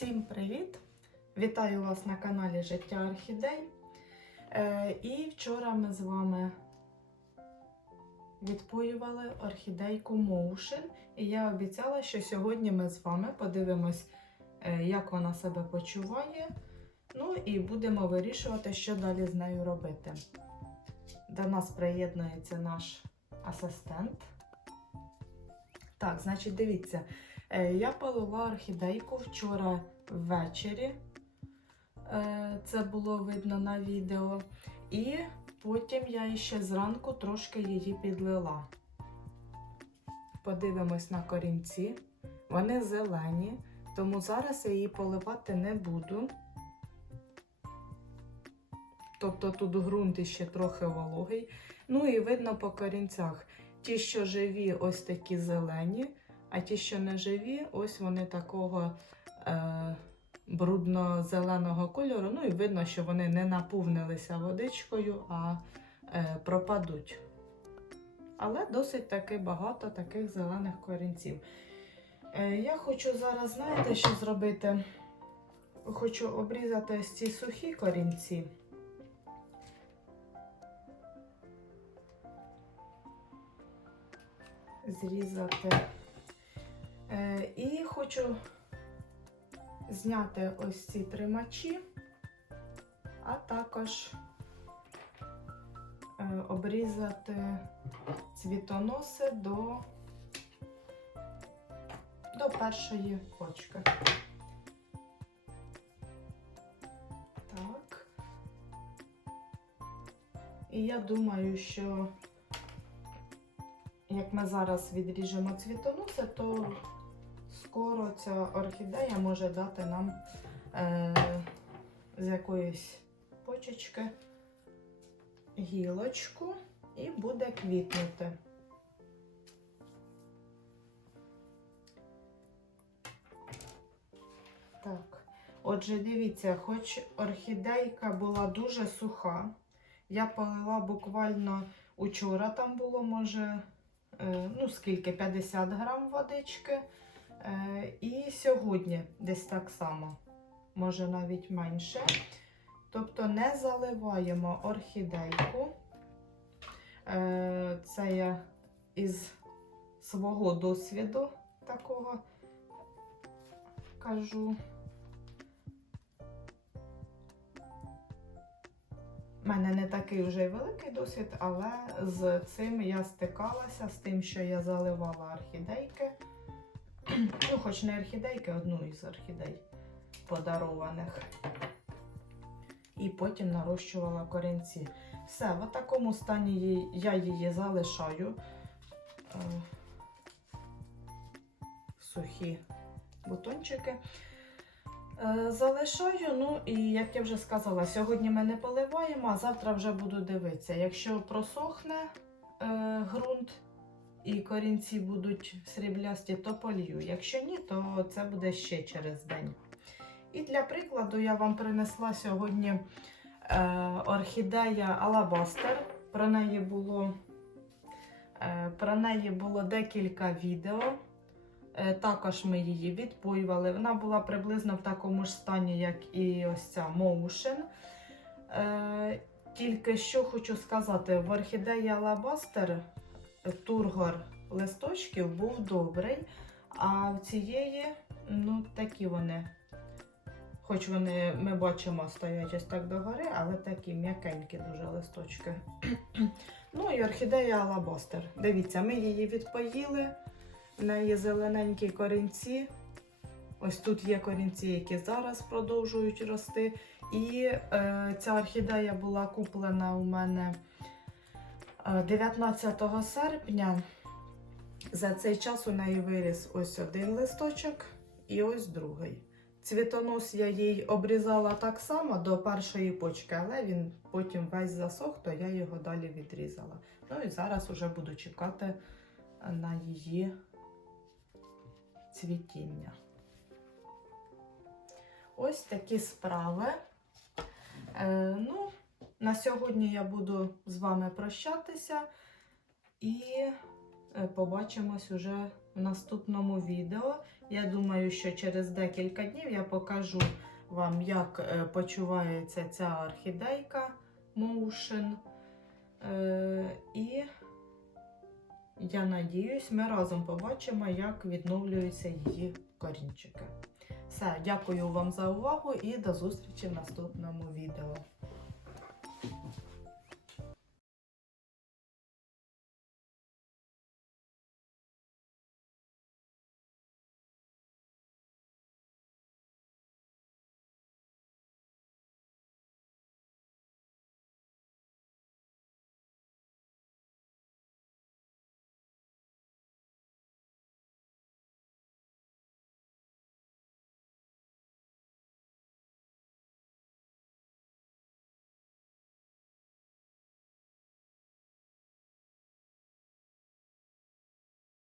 Всім привіт! Вітаю вас на каналі Життя Орхідей. Е, і вчора ми з вами відпоювали орхідейку Motion. І я обіцяла, що сьогодні ми з вами подивимось, е, як вона себе почуває. Ну і будемо вирішувати, що далі з нею робити. До нас приєднується наш асистент. Так, значить, дивіться. Е, Я полила орхідейку вчора ввечері. Е, Це було видно на відео. І потім я ще зранку трошки її підлила. Подивимось на корінці. Вони зелені, тому зараз я її поливати не буду. Тобто тут ґрунт ще трохи вологий. Ну і видно по корінцях. Ті, що живі, ось такі зелені. А ті, що не живі, ось вони такого е, брудно-зеленого кольору. Ну і видно, що вони не наповнилися водичкою, а е, пропадуть. Але досить таки багато таких зелених корінців. Е, я хочу зараз, знаєте, що зробити? Хочу обрізати ось ці сухі корінці. Зрізати. Хочу зняти ось ці тримачі, а також е, обрізати цвітоноси до, до першої почки. Так. І я думаю, що як ми зараз відріжемо цвітоноси, то скоро ця орхідея може дати нам е, з якоїсь почечки гілочку і буде квітнути. Так, отже, дивіться, хоч орхідейка була дуже суха, я полила буквально учора там було, може, е, ну скільки, 50 грам водички. Е, І сьогодні десь так само, може навіть менше. Тобто не заливаємо орхідейку. Е, Це я із свого досвіду такого кажу. У мене не такий вже великий досвід, але з цим я стикалася, з тим, що я заливала орхідейки. Ну, хоч не орхідейки, одну із орхідей подарованих. І потім нарощувала корінці. Все, в такому стані я її залишаю. Е, Сухі бутончики. Е, Залишаю, ну і як я вже сказала, сьогодні ми не поливаємо, а завтра вже буду дивитися. Якщо просохне е, і корінці будуть сріблясті, то полью. Якщо ні, то це буде ще через день. І для прикладу я вам принесла сьогодні е, орхідея Алабастер. Про неї було, е, про неї було декілька відео. Е, також ми її відпоювали. Вона була приблизно в такому ж стані, як і ось ця Motion. Е, тільки що хочу сказати, в орхідеї Алабастер тургор листочків був добрий, а в цієї, ну, такі вони. Хоч вони, ми бачимо, стоять ось так догори, але такі м'якенькі дуже листочки. ну і орхідея Алабастер. Дивіться, ми її відпоїли. В неї зелененькі корінці. Ось тут є корінці, які зараз продовжують рости. І е, ця орхідея була куплена у мене. 19 серпня за цей час у неї виріс ось один листочок і ось другий. Цвітонос я їй обрізала так само до першої почки, але він потім весь засох, то я його далі відрізала. Ну і зараз вже буду чекати на її цвітіння. Ось такі справи. Е, ну, на сьогодні я буду з вами прощатися і е, побачимось уже в наступному відео. Я думаю, що через декілька днів я покажу вам, як е, почувається ця орхідейка Motion. Е, І я надіюсь, ми разом побачимо, як відновлюються її корінчики. Все, дякую вам за увагу і до зустрічі в наступному відео.